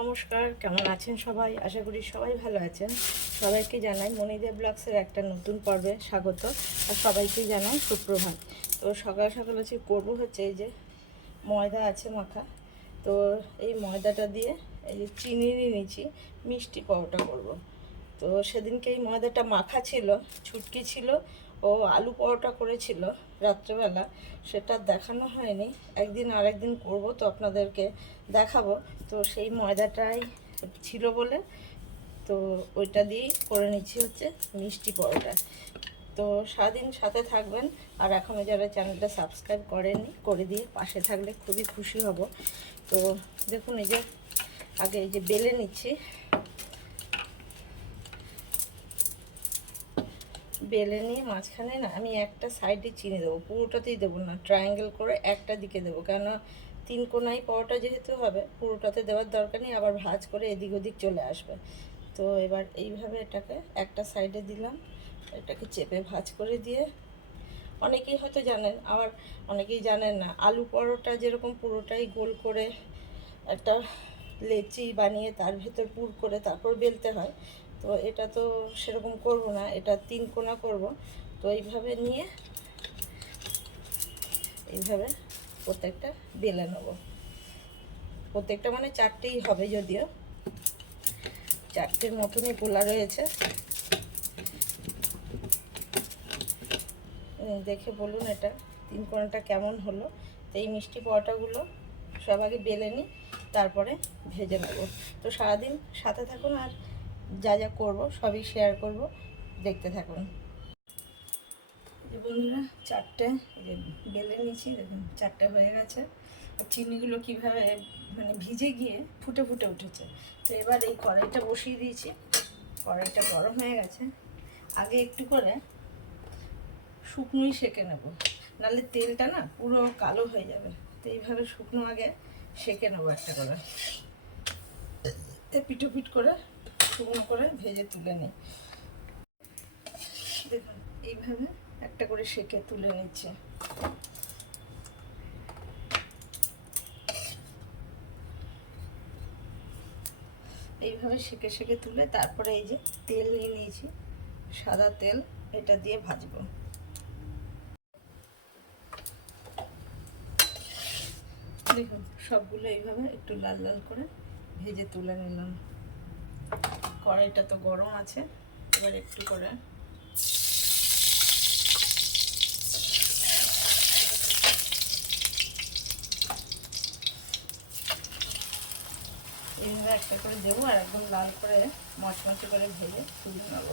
নমস্কার, কেমন আছেন সবাই? আশা করি সবাই ভালো আছেন। সবাইকে জানাই মনিদেব ব্লগসের একটা নতুন পর্বে স্বাগত, আর সবাইকে জানাই সুপ্রভাত। তো সকাল সকাল হচ্ছে করব হচ্ছে এই যে ময়দা আছে মাখা। তো এই ময়দাটা দিয়ে এই যে চিনি নিয়ে নিয়েছি, মিষ্টি পাউডার করব। তো সেদিনকে এই ময়দাটা মাখা ছিল, ছুটকি ছিল ও আলু পরোটা করেছিল রাত্রেবেলা, সেটা দেখানো হয়নি। একদিন আরেকদিন করব তো আপনাদেরকে দেখাবো। তো সেই ময়দাটাই ছিল বলে তো ওইটা দিয়েই করে নিচ্ছি হচ্ছে মিষ্টি পরোটা। তো সারাদিন সাথে থাকবেন আর এখনও যারা চ্যানেলটা সাবস্ক্রাইব করেনি করে দিয়ে পাশে থাকলে খুবই খুশি হব। তো দেখুন এই যে, আগে এই যে বেলে নিচ্ছি বেলে নিয়ে মাঝখানে না আমি একটা সাইডে চিনি দেবো, পুরোটাতেই দেবো না ট্রায়াঙ্গেল করে একটা দিকে দেবো। কেন তিন কোনায় পাওয়াটা যেহেতু হবে, পুরোটাতে দেওয়ার দরকার নেই, আবার ভাজ করে এদিক ওদিক চলে আসবে। তো এবার এইভাবে এটাকে একটা সাইডে দিলাম, এটাকে চেপে ভাজ করে দিয়ে, অনেকেই হয়তো জানেন, আবার অনেকেই জানেন না, আলু পরোটা যেরকম পুরোটাই গোল করে একটা লেচি বানিয়ে তার ভেতর পুর করে তারপর বেলতে হয় তো এটা তো সেরকম করব না, এটা তিন কোনা করব। তো এইভাবে নিয়ে এইভাবে প্রত্যেকটা বেলে নেব। প্রত্যেকটা মানে চারটেই হবে যদিও। চারটের মতনই গোলা রয়েছে। দেখে বলুন এটা, তিন কোনাটা কেমন হলো। তো এই মিষ্টি পরোটাগুলো সব আগে বেলে নিই, তারপরে ভেজে নেব। তো সারাদিন সাথে থাকুন আর যা যা করব, সবই শেয়ার করব, দেখতে থাকুন। বন্ধুরা, চারটে বেলে নিয়েছি দেখুন, চারটে হয়ে গেছে। চিনিগুলো কীভাবে মানে ভিজে গিয়ে ফুটে ফুটে উঠেছে। তো এবার এই কড়াইটা বসিয়ে দিয়েছি। কড়াইটা গরম হয়ে গেছে। আগে একটু করে শুকনোই সেঁকে নেব। নাহলে তেলটা না পুরো কালো হয়ে যাবে। তো এইভাবে শুকনো আগে সেঁকে নেব একটা করে। পিটো পিট করে শুকনো করে ভেজে তুলে নিই। দেখুন, এইভাবে একটা করে সেঁকে তুলে নিচ্ছে। এইভাবে সেঁকে সেঁকে তুলে তারপরে এই যে তেল নিয়ে নিয়েছি, সাদা তেল, এটা দিয়ে ভাজবো। দেখুন, সবগুলো এইভাবে একটু লাল লাল করে ভেজে তুলে নিলাম। কড়াইটা তো গরম আছে, এবার একটু করে এইভাবে একটা করে দেবো আর একদম লাল করে মচমচে করে ভেজে তুলে নেব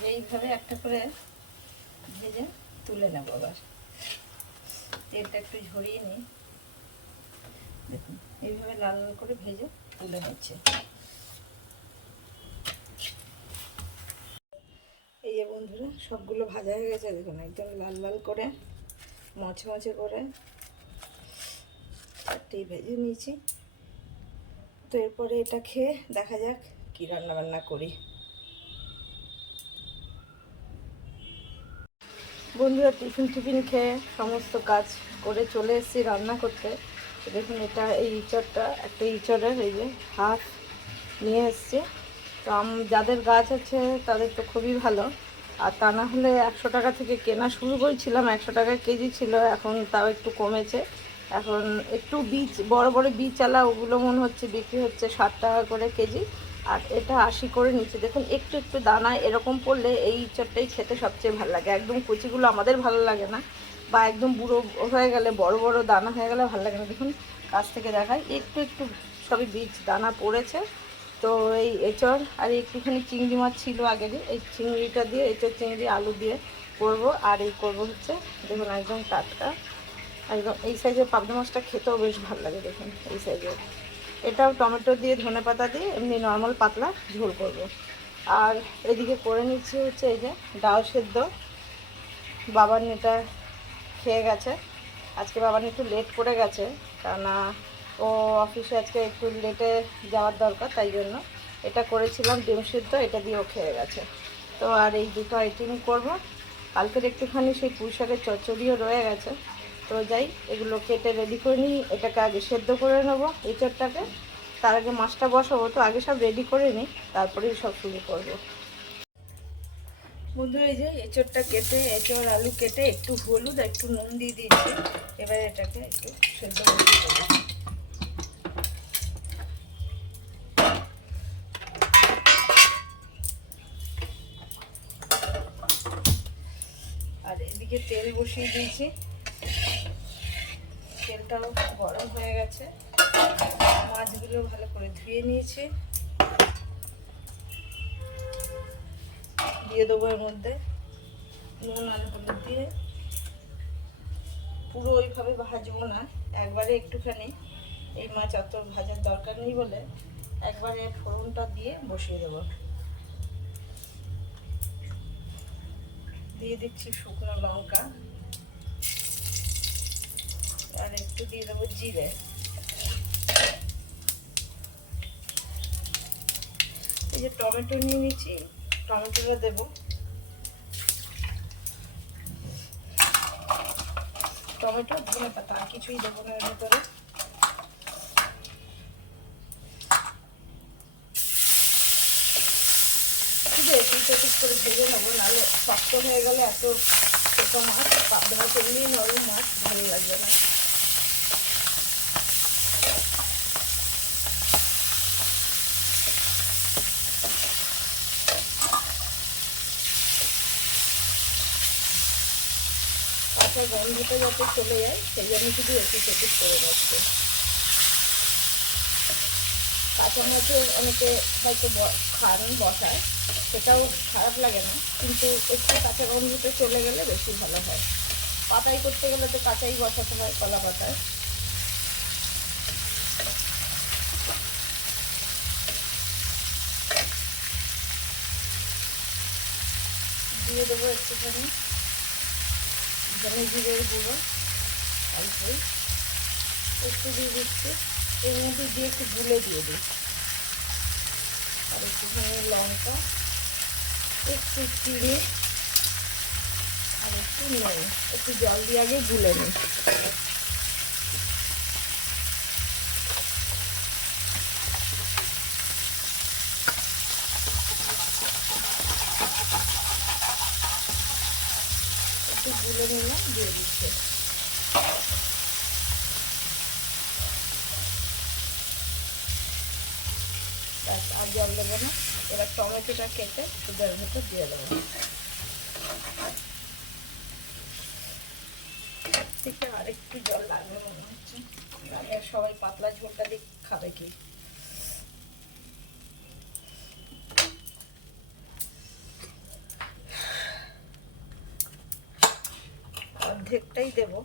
যে এইভাবে একটা করে ভেজে তুলে নেব আবার তেলটা একটু ঝরিয়ে নিই। দেখুন, এইভাবে লাল লাল করে ভেজে তুলে নিচ্ছে। এই যে বন্ধুরা, সবগুলো ভাজা হয়ে গেছে, দেখুন, একদম লাল লাল করে, মচমচে করে চারটেই ভেজে নিয়েছি। তো এরপরে এটা খেয়ে দেখা যাক কী রান্না বান্না করি। বন্ধুরা টিফিন টিফিন খেয়ে সমস্ত কাজ করে চলে এসেছি রান্না করতে। দেখুন, এটা এই ইঁচড়টা, একটা ইঁচড়ের এই যে হাফ নিয়ে এসছে। তো যাদের গাছ আছে তাদের তো খুবই ভালো। আর তা না হলে একশো টাকা থেকে কেনা শুরু করেছিলাম, একশো টাকা কেজি ছিল, এখন তাও একটু কমেছে। এখন একটু বীজ, বড় বড় বীজ চালা ওগুলো মনে হচ্ছে বিক্রি হচ্ছে ষাট টাকা করে কেজি। আর এটা আশি করে নিচে দেখুন, একটু একটু দানা এরকম পড়লে এই চটটাই খেতে সবচেয়ে ভালো লাগে। একদম কুচিগুলো আমাদের ভালো লাগে না বা একদম বুড়ো হয়ে গেলে, বড় বড় দানা হয়ে গেলে ভালো লাগে না। দেখুন, কাছ থেকে দেখায় একটু একটু সবই বীজ, দানা পড়েছে। তো এই এঁচড় আর একটুখানি চিংড়ি মাছ ছিল আগেরই এই চিংড়িটা দিয়ে, এঁচড়, চিংড়ি, আলু দিয়ে করব। আর এই করব হচ্ছে, দেখুন, একদম টাটকা। একদম এই সাইজের পাবদা মাছটা খেতেও বেশ ভালো লাগে, দেখুন, এই সাইজের এটাও টমেটো দিয়ে ধনে পাতা দিয়ে এমনি নর্মাল পাতলা ঝোল করব। আর এদিকে করে নিচ্ছি হচ্ছে এই যে ডাল সেদ্ধ। বাবার নেটা খেয়ে গেছে। আজকে বাবার একটু লেট করে গেছে, কেননা ও অফিসে আজকে একটু লেটে যাওয়ার দরকার, তাই জন্য এটা করেছিলাম, ডিম সিদ্ধ, এটা দিয়েও খেয়ে গেছে। তো আর এই দুটো আইটেমই করব। কালকের একটুখানি সেই পুঁই শাকের চচ্চড়িও রয়ে গেছে। তো যাই, এগুলো কেটে রেডি করে নিই। এটাকে আগে সেদ্ধ করে নেব এঁচড়টাকে তার আগে মাছটা বসাবো, তো আগে সব রেডি করে নিই, তারপরেই সব শুরু করব। বন্ধুরা, এই যে এঁচড়টা কেটে, এঁচড় আলু কেটে একটু হলুদ, একটু নুন দিয়ে দিয়েছি। এবার এটাকে একটু সেদ্ধ দেবো আর এদিকে তেল বসিয়ে দিয়েছি। তেলটাও গরম হয়ে গেছে। মাছগুলো ভালো করে ধুয়ে নিয়েছি। দিয়ে দেবো এর মধ্যে নুন আর হলুদ দিয়ে। পুরো ওইভাবে ভাজবো না। একবারে একটুখানি। এই মাছ অত ভাজার দরকার নেই বলে একবারে ফোড়নটা দিয়ে বসিয়ে দেবো। দিয়ে দিচ্ছি শুকনো লঙ্কা। আর একটু দিয়ে দেবো জিরে। এই যে টমেটো নিয়ে নিচ্ছি, টমেটোটা দেবো। টমেটো ধনে পাতা কিছুই দেবো না এর ভিতরে। শুধু এপিট এপিট করে ভেজে নেব, নাহলে শক্ত হয়ে গেলে এত ছোটো মাছ, পাবদা এমনি নরম মাছ ভালো লাগবে না। কাঁচা গন্ধটা যাতে চলে যায়, সেই জন্য শুধু এপিট এপিট করে রাখছে। কাঁচা মাছও অনেকে হয়তো খান বসায়, সেটাও খারাপ লাগে না, কিন্তু একটু কাঁচা গন্ধটা চলে গেলে বেশি ভালো হয়। পাতাই করতে গেলে তো কাঁচাই বসাতে হয়, কলা পাতায়। দিয়ে দেবো একটুখানি। ধনে জিরের গুঁড়ো অল্পই একটু দিয়ে দিচ্ছি। এর মধ্যে দিয়ে একটু গুলে দিয়ে দিই। আর একটুখানি লঙ্কা, একটু চিড়ে, আর একটু নুন। একটু জল দিয়ে আগে গুলে নিই। গুলে নিলাম দিয়ে দিচ্ছে। আর জল দেবো না। এবার টমেটোটা কেটে সুদের ভেতর দিয়ে দেবো। থেকে আরেকটু জল লাগবে মনে হচ্ছে সবাই পাতলা ঝোলটা দিয়ে খাবে কি? অর্ধেকটাই দেবো।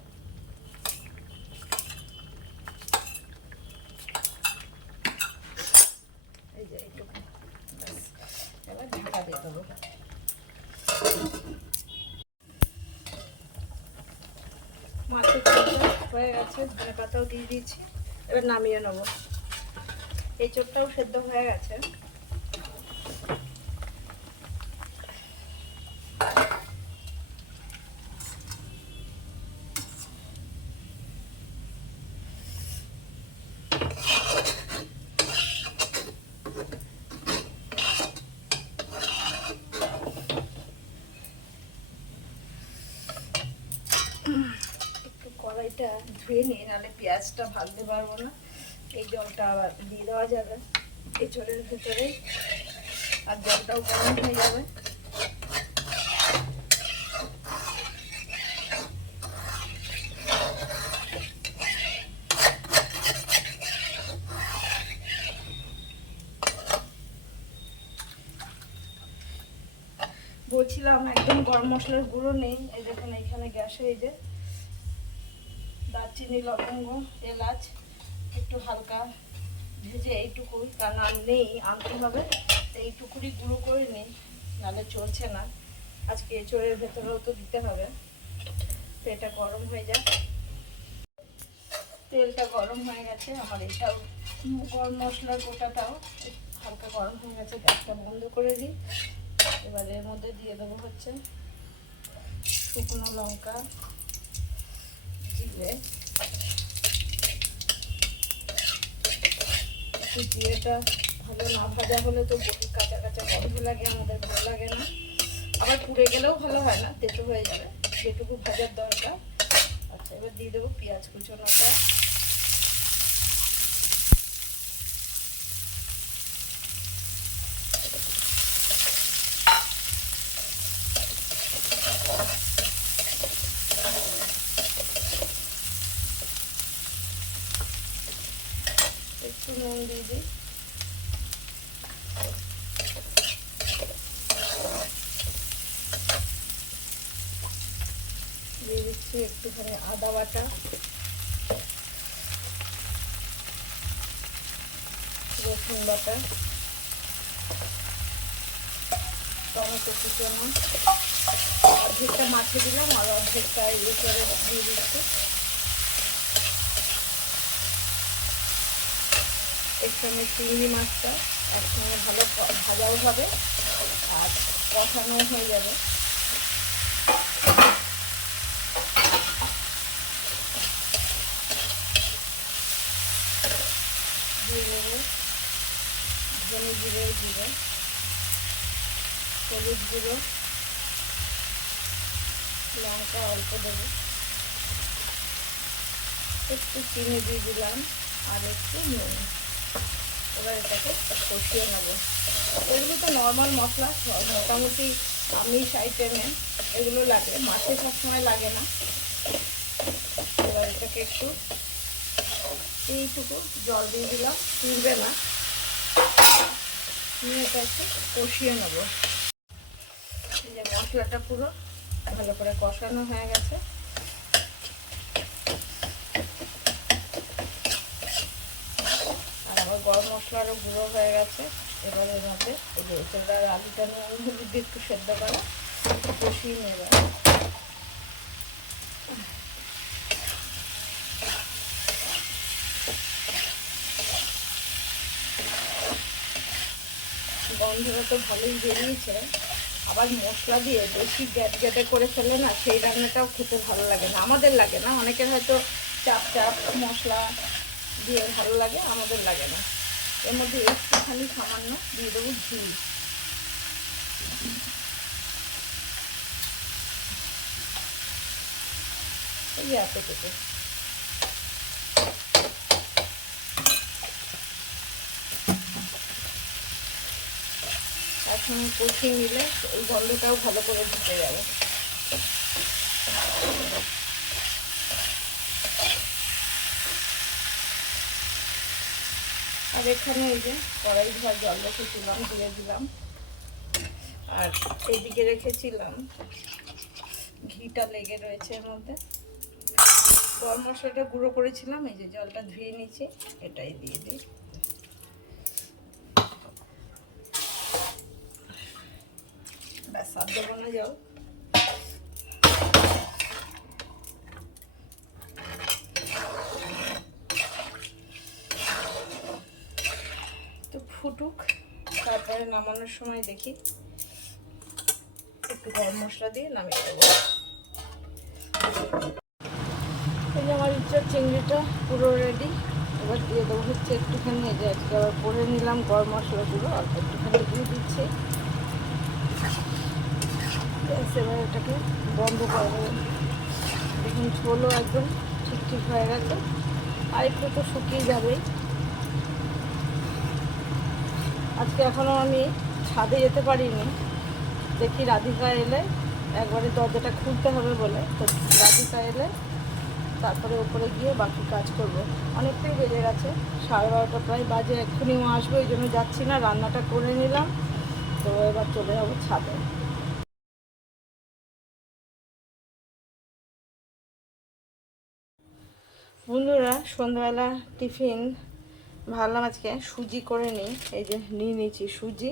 এবার দিয়ে দেবো। মাছের হয়ে গেছে পাতাও দিয়ে দিয়েছি। এবার নামিয়ে নেব। এই চোখটাও সেদ্ধ হয়ে গেছে একটু কড়াইটা ধুয়ে নিয়ে নাহলে পেঁয়াজটা ভাজতে পারব না এই জলটা আবার দিয়ে দেওয়া যাবে এই চোরের ভেতরে আর জলটাও গরম হয়ে যাবে। বলছিলাম একদম গরম মশলার গুঁড়ো নেই, এই দেখুন এইখানে গ্যাসে এই যে দারচিনি, লবঙ্গ, এলাচ, একটু হালকা ভেজে এইটুকুই কারণ আর নেই আনতে হবে? তো এইটুকুরই গুঁড়ো করে নিই, নাহলে চলছে না। আজকে এঁচড়ের ভেতরেও তো দিতে হবে। তো এটা গরম হয়ে যাক। তেলটা গরম হয়ে গেছে, আমার এটাও গরম মশলার গোটাটাও হালকা গরম হয়ে গেছে, গ্যাসটা বন্ধ করে দিই। এবার এর মধ্যে দিয়ে দেবো হচ্ছে শুকনো লঙ্কা, জিরে। একটু জিরেটা ভালো না ভাজা হলে তো বহু কাঁচা কাঁচা গন্ধ লাগে, আমাদের ভালো লাগে না। আবার পুড়ে গেলেও ভালো হয় না, তেতো হয়ে যাবে। সেটুকু ভাজার দরকার। আচ্ছা এবার দিয়ে দেবো পেঁয়াজ কুচোনোটা একটু নুন দিয়ে দিই দিয়ে দিচ্ছি একটুখানি আদা বাটা রসুন কুচানো অর্ধেকটা মাছে দিলাম আর অর্ধেকটা ইয়ে করে দিয়ে দিচ্ছি এর সঙ্গে চিংড়ি মাছটা একসঙ্গে ভালো ভাজাও হবে আর কষানো হয়ে যাবে দিয়ে দেবো ধনে জিরের গুঁড়ো, হলুদ গুঁড়ো, লঙ্কা অল্প দেবো। একটু চিনি দিয়ে দিলাম, আর একটু নুন। এবার এটাকে কষিয়ে নেব। এগুলো তো নর্মাল মশলা, মোটামুটি আমিষ আইটেমে এগুলো লাগে, মাছে সবসময় লাগে না। এবার এটাকে একটু এইটুকু জল দিয়ে দিলাম তুলবে না। নিয়ে এটাকে কষিয়ে নেব। যে মশলাটা পুরো ভালো করে কষানো হয়ে গেছে। আর আমার গরম মশলারও গুঁড়ো হয়ে গেছে। এবার এর মধ্যে আলুটা হলুদ দিয়ে একটু সেদ্ধ করা কষিয়ে নেবে। গন্ধটা তো ভালোই বেরিয়েছে। আবার মশলা দিয়ে বেশি গ্যাট গ্যাটে করে ফেলে না, সেই রান্নাটাও খেতে ভালো লাগে না। আমাদের লাগে না, অনেকের হয়তো চাপ চাপ মশলা দিয়ে ভালো লাগে, আমাদের লাগে না। এর মধ্যে একটুখানি সামান্য দিয়ে দেবো ঘি। এই এতটুকু একসঙ্গে কষিয়ে নিলে ওই গন্ধটাও ভালো করে ঢুকে যাবে। আর এখানে এই যে কড়াই ধোয়া জল রেখেছিলাম, দিয়ে দিলাম। আর এইদিকে রেখেছিলাম ঘিটা লেগে রয়েছে এর মধ্যে। গরম মশলাটা গুঁড়ো করেছিলাম, এই যে জলটা ধুয়ে নিয়েছি, এটাই দিয়ে দিই। আর দেবো না যাও। তো ফুটুক, তারপরে নামানোর সময় দেখি। একটু গরম মশলা দিয়ে নামিয়ে দেবো এই আমার ইচ্ছার চিংড়িটা পুরো রেডি এবার দিয়ে দেবো হচ্ছে একটুখানি যে আজকে আবার করে নিলাম গরম মশলা গুঁড়ো অল্প একটুখানি দিয়ে দিচ্ছি। ব্যাস এবার এটাকে বন্ধ করে দেবো দেখুন, ঝোলও একদম ঠিক ঠিক হয়ে গেছে। আর একটু তো শুকিয়ে যাবেই। আজকে এখনও আমি ছাদে যেতে পারিনি। দেখি রাধিকা এলে একবারে দরজাটা খুলতে হবে বলে। তো রাধিকা এলে তারপরে ওপরে গিয়ে বাকি কাজ করব। অনেকটাই বেজে গেছে, সাড়ে বারোটা প্রায় বাজে। এক্ষুনি আসবে, ওই জন্য যাচ্ছি না, রান্নাটা করে নিলাম। তো এবার চলে যাব ছাদে। বন্ধুরা, সন্ধ্যাবেলা টিফিন ভাবলাম আজকে সুজি করে নিই। এই যে নিয়ে নিয়েছি সুজি।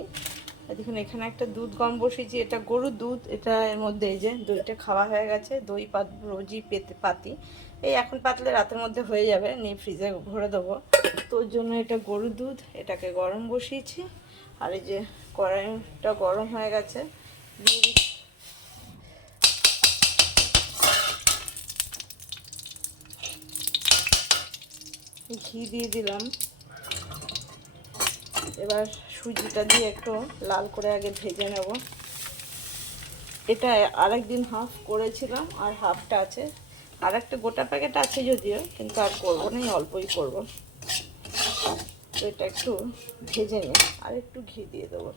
দেখুন, এখানে একটা দুধ গম বসিয়েছি। এটা গরুর দুধ, এটা এর মধ্যে এই যে দইটা খাওয়া হয়ে গেছে। দই পাত রোজই পেতে, পাতি। এই এখন পাতলে রাতের মধ্যে হয়ে যাবে, নিয়ে ফ্রিজে ভরে দেবো। তো ওর জন্য এটা গরুর দুধ, এটাকে গরম বসিয়েছি। আর এই যে কড়াইটা গরম হয়ে গেছে, দিয়ে দিচ্ছি ঘি দিয়ে দিলাম। এবার সুজিটা দিয়ে একটু লাল করে আগে ভেজে নেব। এটা আরেক দিন হাফ করেছিলাম, আর হাফটা আছে। আর একটা গোটা প্যাকেট আছে যদিও, কিন্তু আর করব না অল্পই করব। তো এটা একটু ভেজে নিই আর একটু ঘি দিয়ে দেবো।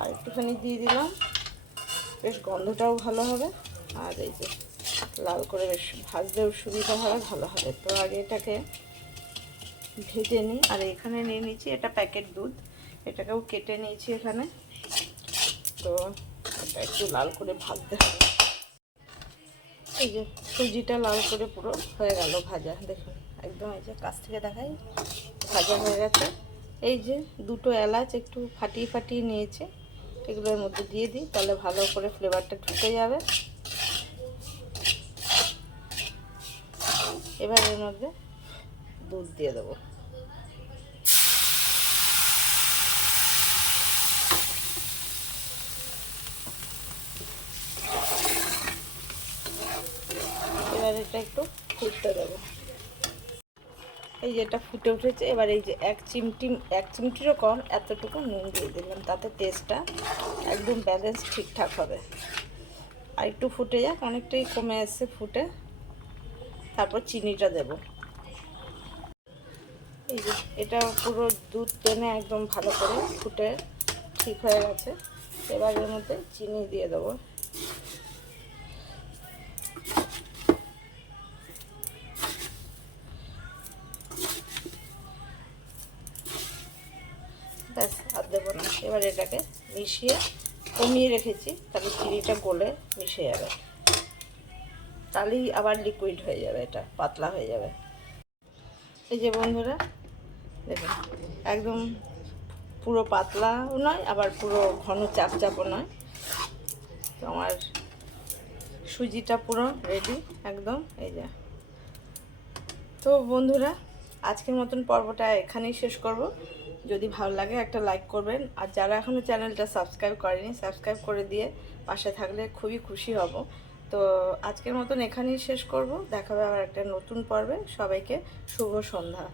আর একটুখানি দিয়ে দিলাম। বেশ গন্ধটাও ভালো হবে। আর এই যে লাল করে বেশ ভাজতেও সুবিধা হবে ভালো হবে। তো আগে এটাকে ভেজে নিই। আর এখানে নিয়ে নিয়েছি এটা প্যাকেট দুধ। এটাকেও কেটে নিয়েছি এখানে। তো এটা একটু লাল করে ভাজতে হবে। এই যে সুজিটা লাল করে পুরো হয়ে গেল ভাজা, দেখুন। একদম এই যে কাছ থেকে দেখাই, ভাজা হয়ে গেছে। এই যে দুটো এলাচ একটু ফাটিয়ে ফাটিয়ে নিয়েছে। এগুলোর মধ্যে দিয়ে দিই, তাহলে ভালো করে ফ্লেভারটা ঢুকে যাবে। এবার এর মধ্যে দুধ দিয়ে দেবো। এবার এটা একটু ফুটতে দেবো। এই যে এটা ফুটে উঠেছে, এবার এই যে এক চিমটি, এক চিমটিরও কম, এতটুকু নুন দিয়ে দিলাম, তাতে টেস্টটা একদম ব্যালেন্স ঠিকঠাক হবে। আর একটু ফুটে যাক, অনেকটাই কমে এসছে ফুটে। তারপর চিনিটা দেব। এই যে, এটা পুরো দুধ টেনে একদম ভালো করে ফুটে ঠিক হয়ে গেছে। এবার এর মধ্যে চিনি দিয়ে দেবো। ব্যাস, আর দেবো না। এবার এটাকে মিশিয়ে কমিয়ে রেখেছি, তাহলে চিনিটা গলে মিশে যাবে। তাহলেই আবার লিকুইড হয়ে যাবে এটা, পাতলা হয়ে যাবে। এই যে বন্ধুরা, দেখুন, একদম পুরো পাতলাও নয়, আবার পুরো ঘন চাপ চাপও নয়। তো আমার সুজিটা পুরো রেডি একদম, এই যে। তো বন্ধুরা, আজকের মতন পর্বটা এখানেই শেষ করব। যদি ভালো লাগে একটা লাইক করবেন, আর যারা এখনও চ্যানেলটা সাবস্ক্রাইব করেনি সাবস্ক্রাইব করে দিয়ে পাশে থাকলে খুবই খুশি হব। তো আজকের মতন এখানেই শেষ করব। দেখা হবে আবার একটা নতুন পর্বে। সবাইকে শুভ সন্ধ্যা।